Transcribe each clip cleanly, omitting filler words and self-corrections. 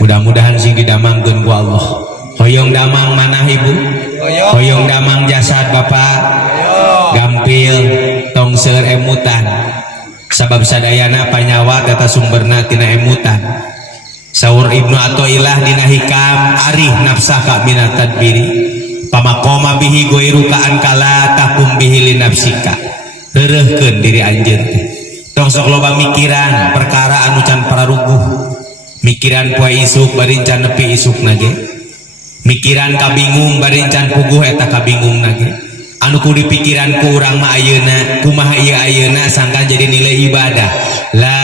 Mudah-mudahan sing didamangkeun ku Allah. Hoyong damang mana ibu? Hoyong damang jasad bapak. Gampil tong seueur emutan. Sabab sadayana panyawat eta sumberna tina emutan. Saur Ibnu Athaillah dina hikam arih nafsaka minat tadbiri. Pamakoma bihi goiruka ankala takum bihi li nafsika. Heureuhkeun diri anjeun teh. Tong sok loba mikiran perkara anu can pararuguh. Mikiran poe isuk bari can nepi isukna ge. Mikiran kabingung bari can puguh eta kabingungna ge. Anu kudu dipikiran ku urang mah ayeuna kumaha ieu ayeuna sangkan jadi nilai ibadah. La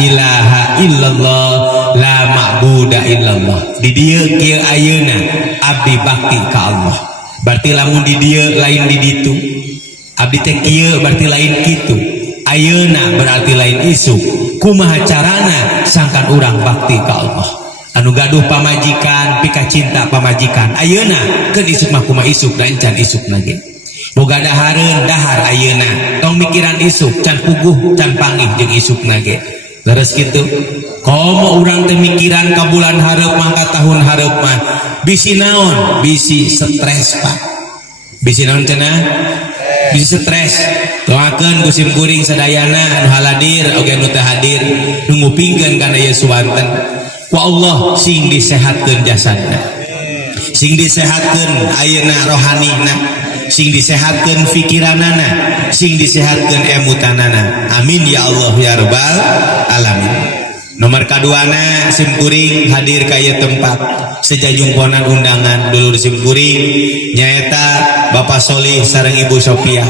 ilaha illallah la ma'budu illallah. Di dieu kieu ayeuna abdi bakti ka Allah. Berarti lamun di dieu lain di ditu. Abdi teh kieu berarti lain kitu. Ayeuna berarti lain isuk. Kumaha carana sangkan urang bakti ka Allah. Anu gaduh pamajikan pika cinta pamajikan. Ayeuna keun isuk mah kumaha isuk da encan isukna ge. Boga dahareun dahar ayeuna tong mikiran isuk can puguh can panggih jeung isukna ge. Leres kitu. Komo urang teh mikiran ka bulan hareup mah ka tahun hareup mah bisi naon? Bisi stres Pak. Bisi naon cenah? Bisi stres. Doakeun ku sim kuring sadayana anu haladir oge anu teu hadir nu ngupingkeun kana ieu suwanten. Ku Allah sing disehatkeun jasadna. Sing disehatkeun ayeuna rohanina. Sing disehatkeun pikiranana, sing disehatkeun emutanana. Amin ya Allah ya rabbal alamin. Nomor kaduana sim kuring hadir ka ieu tempat sejajungponan undangan dulur sim kuring nyaeta Bapak Solih sareng Ibu Sophia.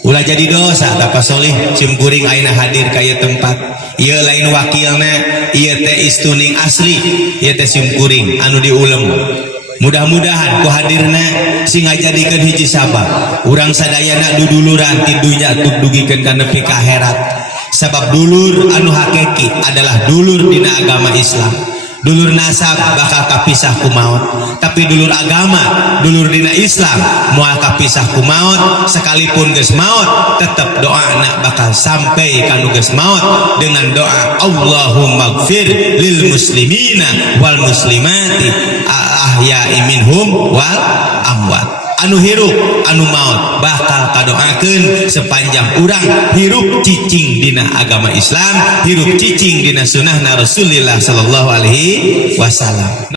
Ulah jadi dosa Bapak Solih sim kuring ayeuna hadir ka ieu tempat. Ieu lain wakilna, ieu teh istuning asli, ieu teh sim kuring anu diulem. Mudah-mudahan ku hadirna sing ngajadikeun hiji sabab urang sadayana duduluran ti dunya tug dugikeun ka nepi ka akhirat. Sabab dulur anu hakiki adalah dulur dina agama Islam. Dulur nasab bakal kapisah ku maut, tapi dulur agama, dulur dina Islam moal kapisah ku maut, sekalipun geus maut tetep doana bakal sampai kanu geus maut dengan doa Allahumma gfir lil muslimina wal muslimati ahya'i minhum wal amwat. Anu hirup anu maut bakal kadoakeun sepanjang urang hirup cicing dina agama Islam, hirup cicing dina sunnahna Rasulullah sallallahu alaihi wasallam.